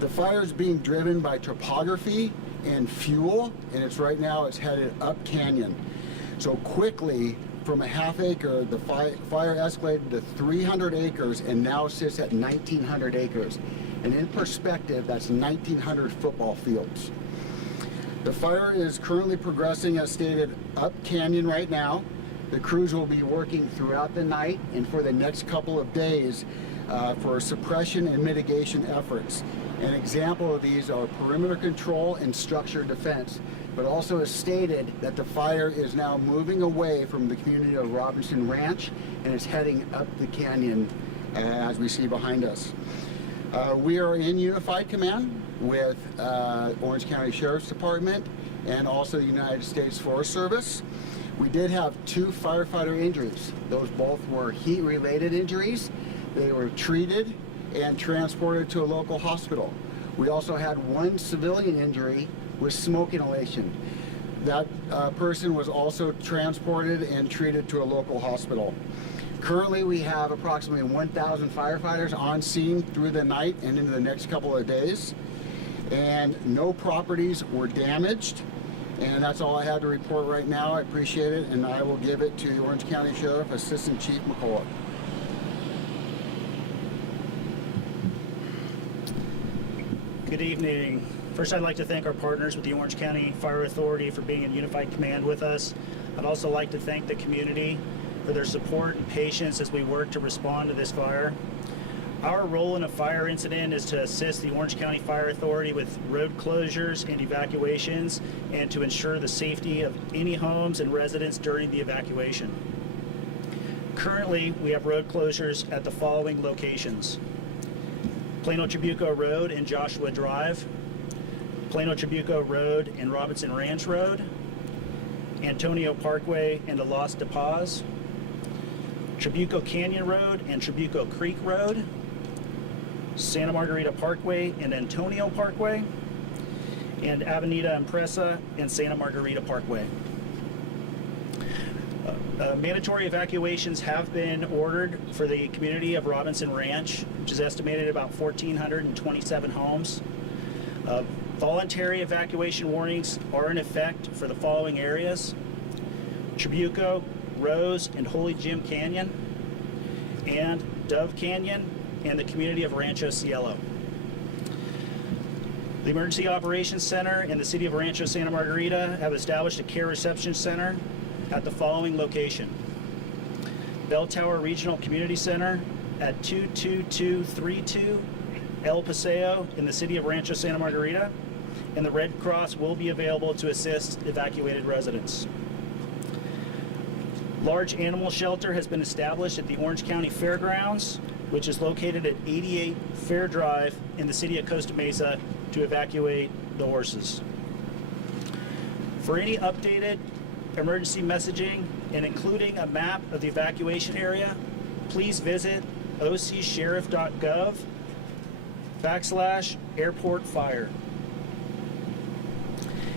The fire is being driven by topography and fuel, and right now it's headed up canyon. So quickly, from a half acre, the fire escalated to 300 acres and now sits at 1,900 acres. And in perspective, that's 1,900 football fields. The fire is currently progressing, as stated, up canyon right now. The crews will be working throughout the night and for the next couple of days for suppression and mitigation efforts. An example of these are perimeter control and structure defense, but also as stated that the fire is now moving away from the community of Robinson Ranch and is heading up the canyon as we see behind us. We are in unified command with Orange County Sheriff's Department and also the United States Forest Service. We did have 2 firefighter injuries. Those both were heat-related injuries. They were treated and transported to a local hospital. We also had 1 civilian injury with smoke inhalation. That person was also transported and treated to a local hospital. Currently, we have approximately 1,000 firefighters on scene through the night and into the next couple of days. And no properties were damaged. And that's all I have to report right now. I appreciate it, and I will give it to the Orange County Sheriff, Assistant Chief McCullough. Good evening. First, I'd like to thank our partners with the Orange County Fire Authority for being in unified command with us. I'd also like to thank the community for their support and patience as we work to respond to this fire. Our role in a fire incident is to assist the Orange County Fire Authority with road closures and evacuations and to ensure the safety of any homes and residents during the evacuation. Currently, we have road closures at the following locations: Plano Trabuco Road and Joshua Drive, Plano Trabuco Road and Robinson Ranch Road, Antonio Parkway and the Los de Paz, Trabuco Canyon Road and Trabuco Creek Road, Santa Margarita Parkway and Antonio Parkway, and Avenida Impresa and Santa Margarita Parkway. Mandatory evacuations have been ordered for the community of Robinson Ranch, which is estimated about 1,427 homes. Voluntary evacuation warnings are in effect for the following areas: Trabuco, Rose, and Holy Jim Canyon, and Dove Canyon, and the community of Rancho Cielo. The Emergency Operations Center and the City of Rancho Santa Margarita have established a care reception center at the following location: Bell Tower Regional Community Center at 22232 El Paseo in the City of Rancho Santa Margarita, and the Red Cross will be available to assist evacuated residents. Large animal shelter has been established at the Orange County Fairgrounds, which is located at 88 Fair Drive in the City of Costa Mesa, to evacuate the horses. For any updated emergency messaging and including a map of the evacuation area, please visit ocsheriff.gov/airport fire.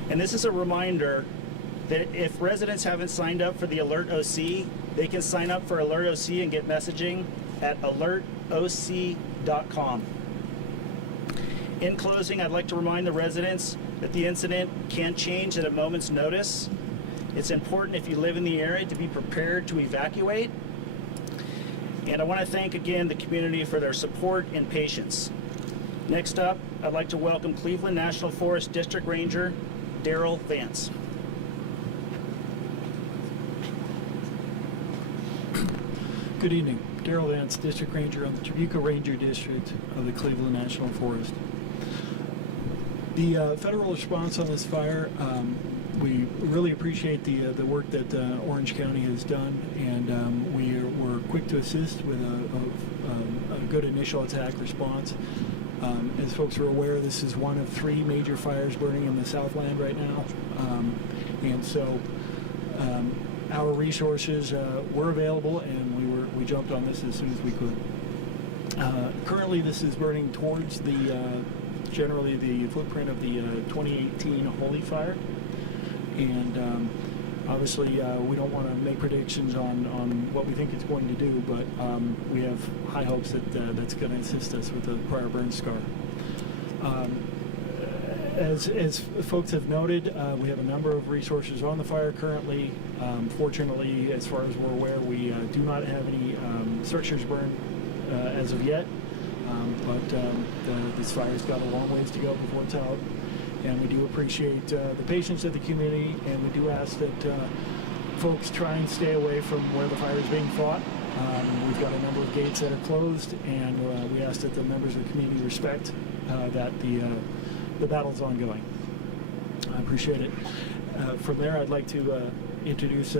And this is a reminder that if residents haven't signed up for the Alert OC, they can sign up for Alert OC and get messaging at alertoc.com. In closing, I'd like to remind the residents that the incident can change at a moment's notice. It's important, if you live in the area, to be prepared to evacuate. And I want to thank again the community for their support and patience. Next up, I'd like to welcome Cleveland National Forest District Ranger Daryl Vance. Good evening. Daryl Vance, District Ranger on the Trabuco Ranger District of the Cleveland National Forest. The federal response on this fire, we really appreciate the work that Orange County has done, and we were quick to assist with a good initial attack response. As folks are aware, this is one of 3 major fires burning in the Southland right now, and so our resources were available, and we jumped on this as soon as we could. Currently, this is burning towards generally the footprint of the 2018 Holy Fire, and obviously we don't want to make predictions on what we think it's going to do, but we have high hopes that that's going to assist us with a prior burn scar. As folks have noted, we have a number of resources on the fire currently. Fortunately, as far as we're aware, we do not have any structures burned as of yet, but this fire's got a long ways to go before it's out. And we do appreciate the patience of the community, and we do ask that folks try and stay away from where the fire is being fought. We've got a number of gates that are closed, and we ask that the members of the community respect that the battle's ongoing. I appreciate it. From there, I'd like to introduce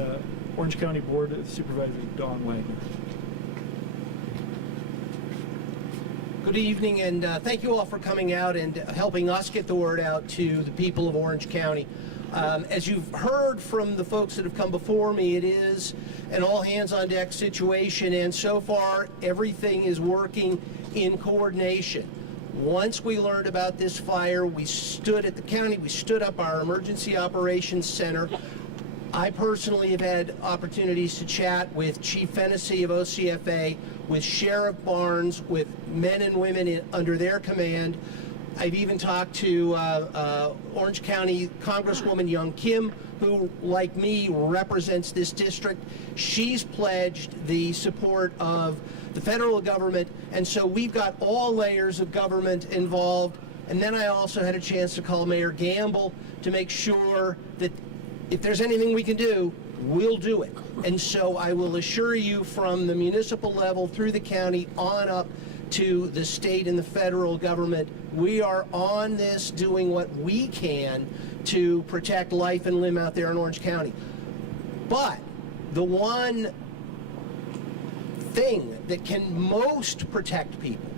Orange County Board Supervisor Don Wagner. Good evening, and thank you all for coming out and helping us get the word out to the people of Orange County. As you've heard from the folks that have come before me, it is an all-hands-on-deck situation, and so far everything is working in coordination. Once we learned about this fire, we stood at the county, we stood up our Emergency Operations Center. I personally have had opportunities to chat with Chief Fennessy of OCFA, with Sheriff Barnes, with men and women under their command. I've even talked to Orange County Congresswoman Young Kim, who, like me, represents this district. She's pledged the support of the federal government, and so we've got all layers of government involved. And then I also had a chance to call Mayor Gamble to make sure that if there's anything we can do, we'll do it. And so I will assure you, from the municipal level through the county on up to the state and the federal government, we are on this doing what we can to protect life and limb out there in Orange County. But the one thing that can most protect people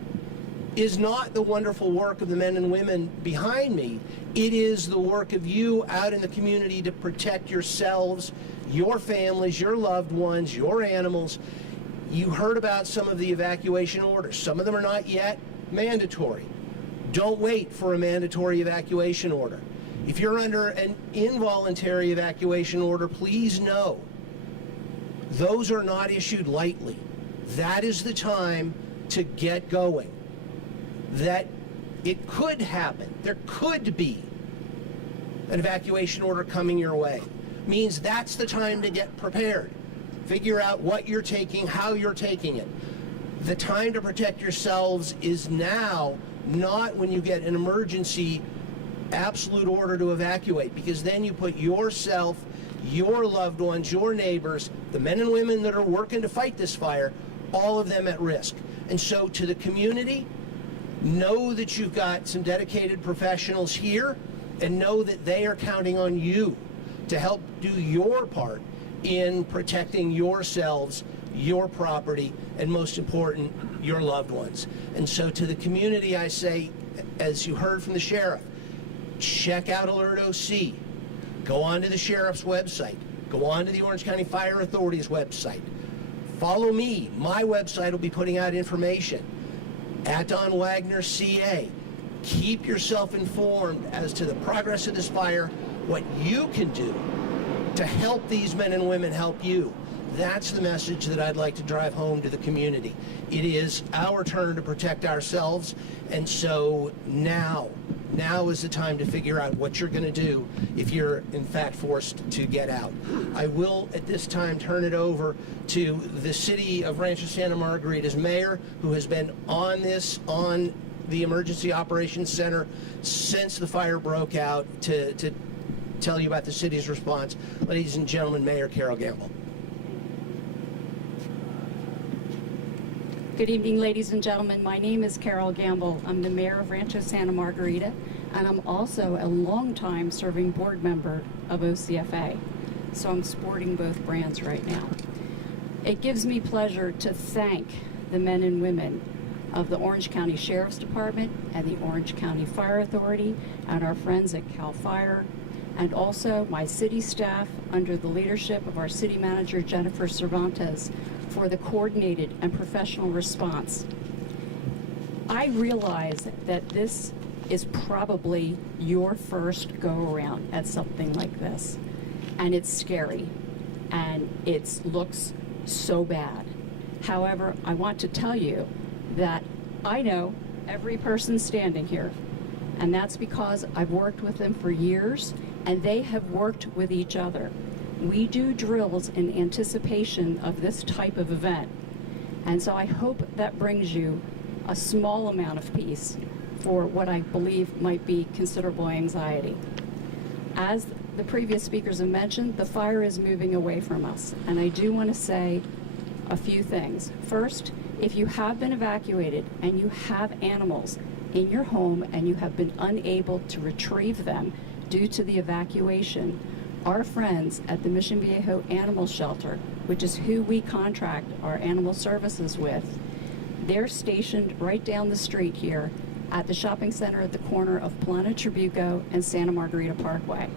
is not the wonderful work of the men and women behind me. It is the work of you out in the community to protect yourselves, your families, your loved ones, your animals. You heard about some of the evacuation orders. Some of them are not yet mandatory. Don't wait for a mandatory evacuation order. If you're under an involuntary evacuation order, please know those are not issued lightly. That is the time to get going. That it could happen. There could be an evacuation order coming your way. Means that's the time to get prepared. Figure out what you're taking, how you're taking it. The time to protect yourselves is now, not when you get an emergency absolute order to evacuate, because then you put yourself, your loved ones, your neighbors, the men and women that are working to fight this fire, all of them at risk. And so to the community, know that you've got some dedicated professionals here, and know that they are counting on you to help do your part in protecting yourselves, your property, and most important, your loved ones. And so to the community, I say, as you heard from the sheriff, check out Alert OC. Go on to the sheriff's website. Go on to the Orange County Fire Authority's website. Follow me. My website will be putting out information at Don Wagner CA. Keep yourself informed as to the progress of this fire, what you can do to help these men and women help you. That's the message that I'd like to drive home to the community. It is our turn to protect ourselves, and so now is the time to figure out what you're going to do if you're in fact forced to get out. I will at this time turn it over to the city of Rancho Santa Margarita's mayor, who has been on the Emergency Operations Center since the fire broke out, to tell you about the city's response. Ladies and gentlemen, Mayor Carol Gamble. Good evening, ladies and gentlemen. My name is Carol Gamble. I'm the mayor of Rancho Santa Margarita, and I'm also a longtime serving board member of OCFA. So I'm sporting both brands right now. It gives me pleasure to thank the men and women of the Orange County Sheriff's Department and the Orange County Fire Authority and our friends at CAL FIRE, and also my city staff under the leadership of our city manager, Jennifer Cervantes, for the coordinated and professional response. I realize that this is probably your first go-around at something like this, and it's scary, and it looks so bad. However, I want to tell you that I know every person standing here, And that's because I've worked with them for years, and they have worked with each other. We do drills in anticipation of this type of event. And so I hope that brings you a small amount of peace for what I believe might be considerable anxiety. As the previous speakers have mentioned, the fire is moving away from us. And I do want to say a few things. First, if you have been evacuated and you have animals in your home and you have been unable to retrieve them due to the evacuation, our friends at the Mission Viejo Animal Shelter, which is who we contract our animal services with, they're stationed right down the street here at the shopping center at the corner of Plana Trabuco and Santa Margarita Parkway.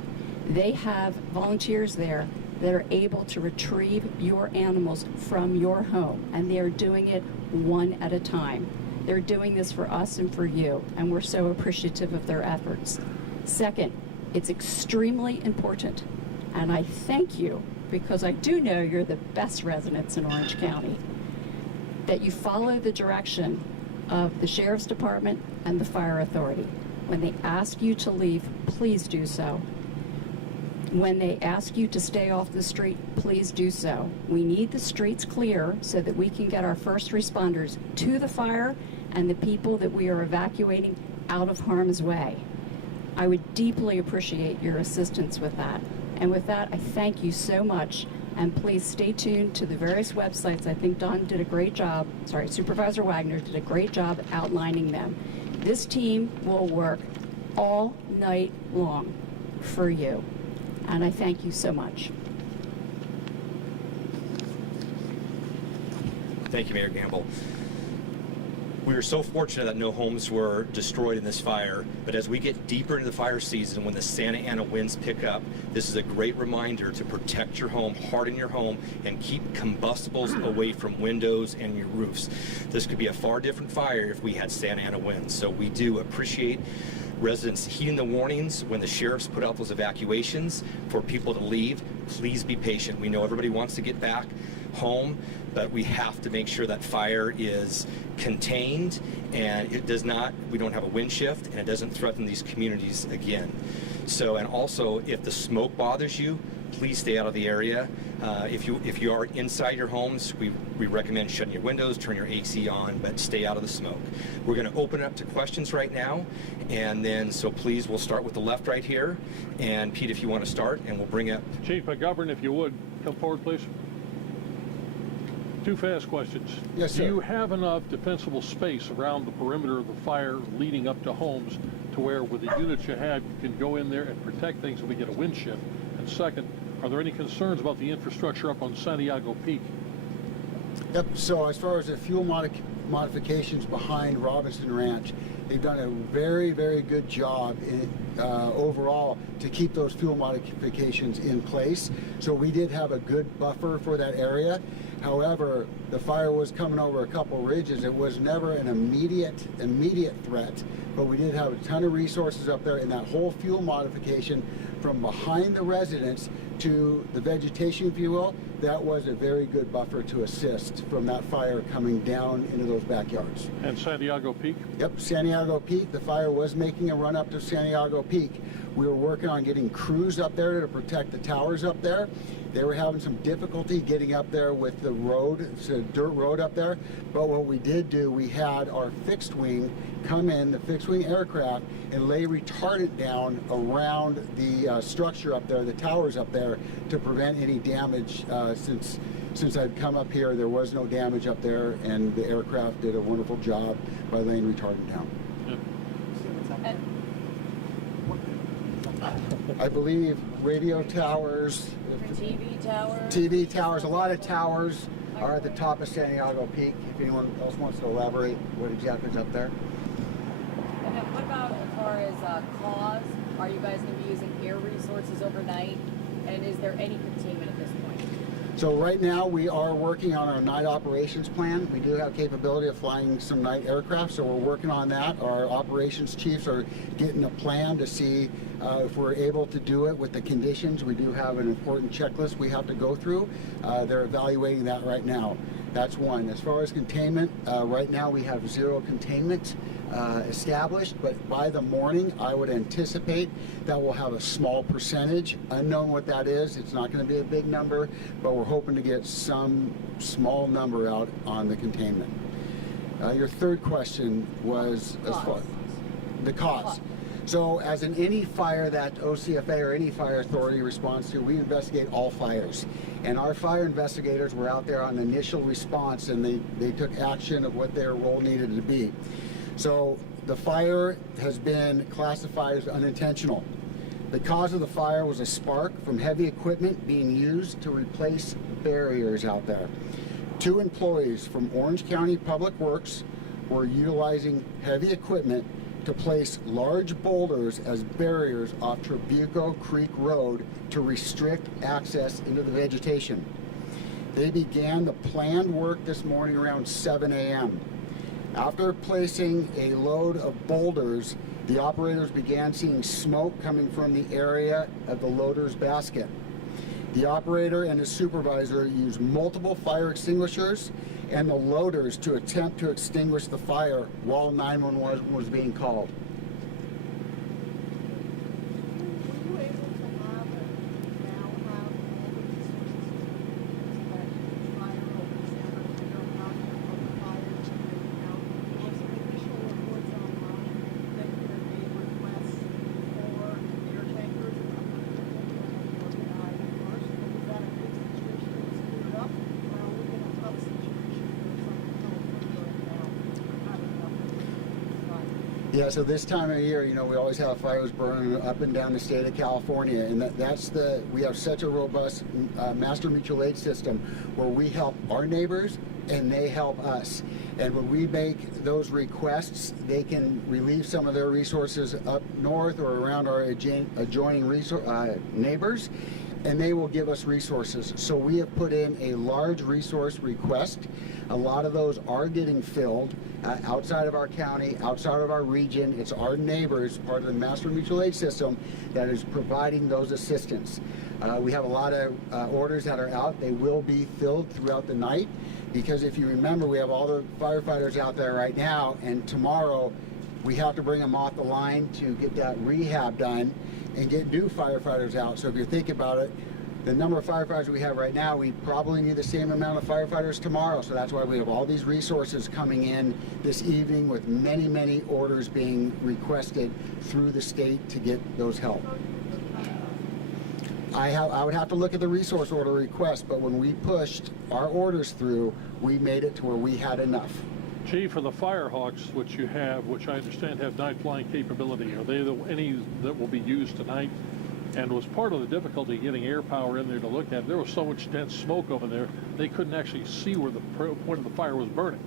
They have volunteers there that are able to retrieve your animals from your home, and they are doing it one at a time. They're doing this for us and for you, and we're so appreciative of their efforts. Second, it's extremely important, and I thank you because I do know you're the best residents in Orange County, that you follow the direction of the Sheriff's Department and the Fire Authority. When they ask you to leave, please do so. When they ask you to stay off the street, please do so. We need the streets clear so that we can get our first responders to the fire and the people that we are evacuating out of harm's way. I would deeply appreciate your assistance with that. And with that, I thank you so much. And please stay tuned to the various websites. I think Don did a great job, Supervisor Wagner did a great job outlining them. This team will work all night long for you. And I thank you so much. Thank you, Mayor Gamble. We are so fortunate that no homes were destroyed in this fire, but as we get deeper into the fire season, when the Santa Ana winds pick up, this is a great reminder to protect your home, harden your home, and keep combustibles away from windows and your roofs. This could be a far different fire if we had Santa Ana winds, so we do appreciate residents heeding the warnings when the sheriffs put out those evacuations for people to leave. Please be patient. We know everybody wants to get back home, but we have to make sure that fire is contained and we don't have a wind shift and it doesn't threaten these communities again. So, and also if the smoke bothers you, please stay out of the area. If you are inside your homes, we recommend shutting your windows, turn your AC on, but stay out of the smoke. We're going to open it up to questions right now, and then so please we'll start with the left right here. And Pete, if you want to start, and we'll bring up Chief McGovern, if you would come forward, please. Two fast questions. Yes, sir. Do you have enough defensible space around the perimeter of the fire leading up to homes to where with the units you have you can go in there and protect things if we get a wind shift? And second, are there any concerns about the infrastructure up on Santiago Peak? Yep, so as far as the fuel modifications behind Robinson Ranch, they've done a very, very good job overall to keep those fuel modifications in place. So we did have a good buffer for that area. However, the fire was coming over a couple ridges. It was never an immediate threat, but we did have a ton of resources up there, and that whole fuel modification from behind the residence to the vegetation, if you will, that was a very good buffer to assist from that fire coming down into those backyards. And Santiago Peak? Yep, Santiago Peak, the fire was making a run up to Santiago Peak. We were working on getting crews up there to protect the towers up there. They were having some difficulty getting up there with the road. It's a dirt road up there. But what we did do, we had our fixed wing come in, the fixed wing aircraft, and lay retardant down around the structure up there, the towers up there, to prevent any damage. Since I'd come up here, there was no damage up there, and the aircraft did a wonderful job by laying retardant down. I believe radio towers, TV towers, a lot of towers are at the top of Santiago Peak. If anyone else wants to elaborate what exactly is up there. And then what about as far as cause? Are you guys going to be using air resources overnight? And is there any containment at this point? So right now we are working on our night operations plan. We do have capability of flying some night aircraft, so we're working on that. Our operations chiefs are getting a plan to see if we're able to do it with the conditions. We do have an important checklist we have to go through. They're evaluating that right now. That's one. As far as containment, right now we have zero containment established, but by the morning I would anticipate that we'll have a small percentage. Unknown what that is. It's not going to be a big number, but we're hoping to get some small number out on the containment. Your third question was as far the cost. So as in any fire that OCFA or any fire authority responds to, we investigate all fires. And our fire investigators were out there on initial response, and they took action of what their role needed to be. So the fire has been classified as unintentional. The cause of the fire was a spark from heavy equipment being used to replace barriers out there. 2 employees from Orange County Public Works were utilizing heavy equipment to place large boulders as barriers off Trabuco Creek Road to restrict access into the vegetation. They began the planned work this morning around 7 a.m. After placing a load of boulders, the operators began seeing smoke coming from the area of the loader's basket. The operator and his supervisor used multiple fire extinguishers and the loaders to attempt to extinguish the fire while 911 was being called. Were you able to have all the resources that fire over Santa fire also initial reports online that there are made requests for air tankers was that a good situation that was cleared up, or are we in a tough situation where something Yeah, so this time of year, we always have fires burning up and down the state of California, and we have such a robust master mutual aid system where we help our neighbors and they help us. And when we make those requests, they can relieve some of their resources up north or around our adjoining neighbors, and they will give us resources. So we have put in a large resource request. A lot of those are getting filled outside of our county, outside of our region. It's our neighbors, part of the master mutual aid system, that is providing those assistance. We have a lot of orders that are out. They will be filled throughout the night, because if you remember, we have all the firefighters out there right now, and tomorrow we have to bring them off the line to get that rehab done and get new firefighters out. So if you think about it, the number of firefighters we have right now, we probably need the same amount of firefighters tomorrow. So that's why we have all these resources coming in this evening, with many, many orders being requested through the state to get those help. I would have to look at the resource order request, but when we pushed our orders through, we made it to where we had enough. Chief, for the Firehawks, which you have, which I understand have night flying capability, are they any that will be used tonight? And was part of the difficulty getting air power in there to look at? There was so much dense smoke over there, they couldn't actually see where the point of the fire was burning.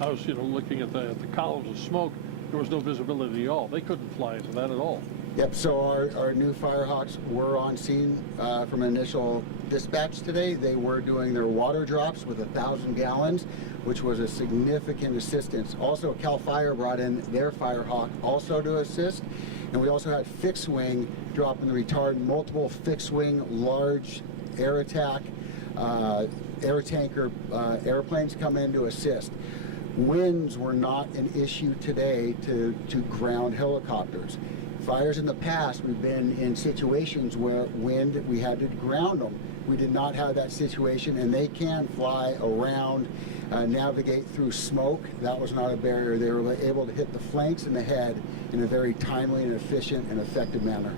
I was, looking at the columns of smoke. There was no visibility at all. They couldn't fly into that at all. Yep, so our new Firehawks were on scene from initial dispatch today. They were doing their water drops with 1,000 gallons, which was a significant assistance. Also, Cal Fire brought in their Firehawk also to assist. And we also had fixed wing dropping the retard, multiple fixed wing, large air attack, air tanker airplanes come in to assist. Winds were not an issue today to ground helicopters. Fires in the past, we've been in situations where wind, we had to ground them. We did not have that situation, and they can fly around, navigate through smoke. That was not a barrier. They were able to hit the flanks and the head in a very timely and efficient and effective manner.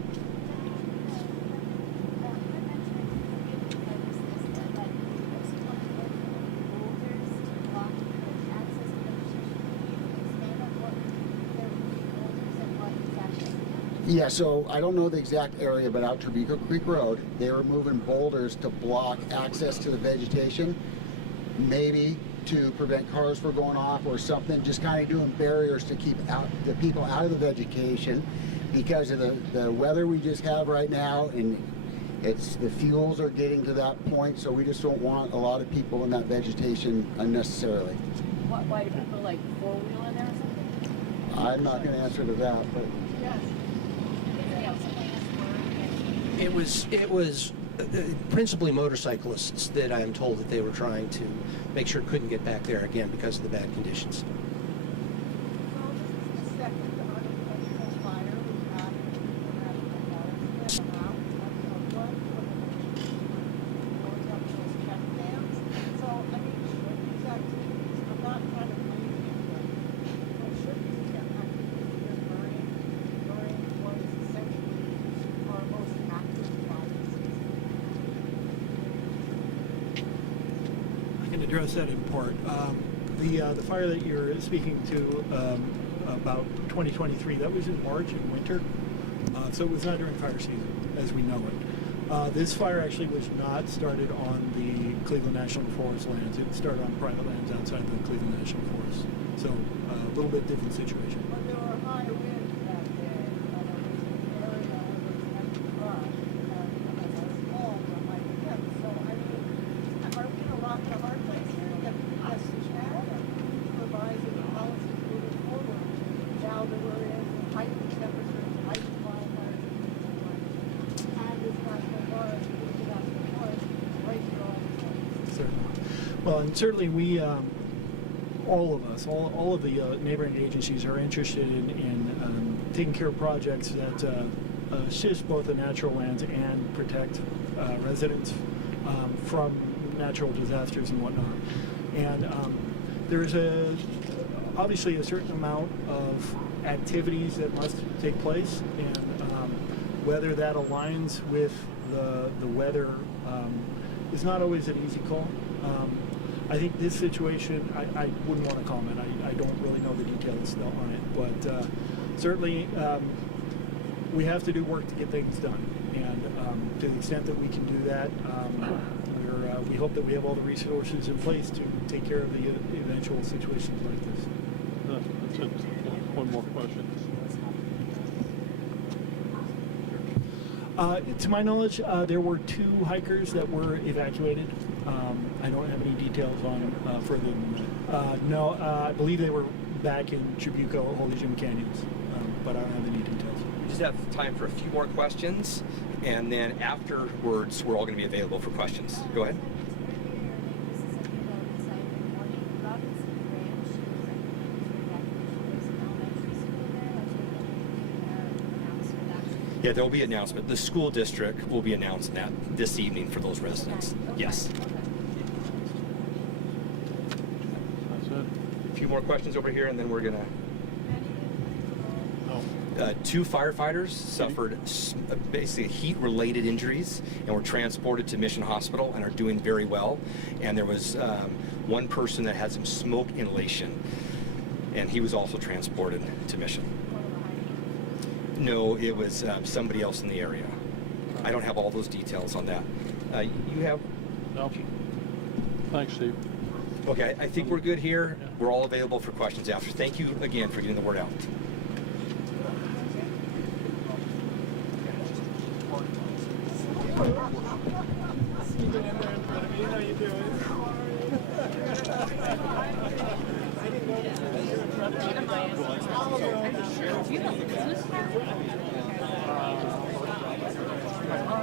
Yeah, so I don't know the exact area, but out Trabuco Creek Road, they were moving boulders to block access to the vegetation, maybe to prevent cars from going off or something, just kind of doing barriers to keep out the people out of the vegetation because of the weather we just have right now, and the fuels are getting to that point, so we just don't want a lot of people in that vegetation unnecessarily. Why do people like four-wheel in there or something? I'm not going to answer to that, but Yes. It was principally motorcyclists that I'm told that they were trying to make sure couldn't get back there again because of the bad conditions. Well, this is the second unintentional fire we've had in the national forest. Been around, one going up those check dams. So, I mean, should these activities, I'm not trying to blame anybody, but should these activities here during what is essentially our most active fire season? I can address that in part. The fire that you're speaking to about 2023, that was in March in winter, so it was not during fire season as we know it. This fire actually was not started on the Cleveland National Forest lands. It started on private lands outside the Cleveland National Forest. So a little bit different situation. But there were high winds that day, and there was an area where there was heavy brush, and as I was home, I'm like, yeah, so I mean, are we in a rock and a hard place here? That as Chad and supervising the policies moving forward, now that we're in heightened temperatures, heightened wildfires, and things like that, and this national forest, this national forest, right here all the time. Certainly. Well, and certainly we, all of us, all of the neighboring agencies are interested in taking care of projects that assist both the natural lands and protect residents from natural disasters and whatnot. And there is obviously a certain amount of activities that must take place, and whether that aligns with the weather is not always an easy call. I think this situation, I wouldn't want to comment. I don't really know the details on it, but certainly we have to do work to get things done, and to the extent that we can do that, we hope that we have all the resources in place to take care of the eventual situations like this. That's it. One more question. To my knowledge, there were 2 hikers that were evacuated. I don't have any details on further than that. No, I believe they were back in Trabuco, Holy Jim Canyons, but I don't have any details. We just have time for a few more questions, and then afterwards, we're all going to be available for questions. Go ahead. Yeah, there will be an announcement. The school district will be announcing that this evening for those residents. Yes. That's it. A few more questions over here, and then we're going to... No. 2 firefighters suffered basically heat-related injuries and were transported to Mission Hospital and are doing very well. And there was one person that had some smoke inhalation, and he was also transported to Mission. No, it was somebody else in the area. I don't have all those details on that. You have? No. Thanks, Steve. Okay, I think we're good here. We're all available for questions after. Thank you again for getting the word out. How you doing? I didn't know this was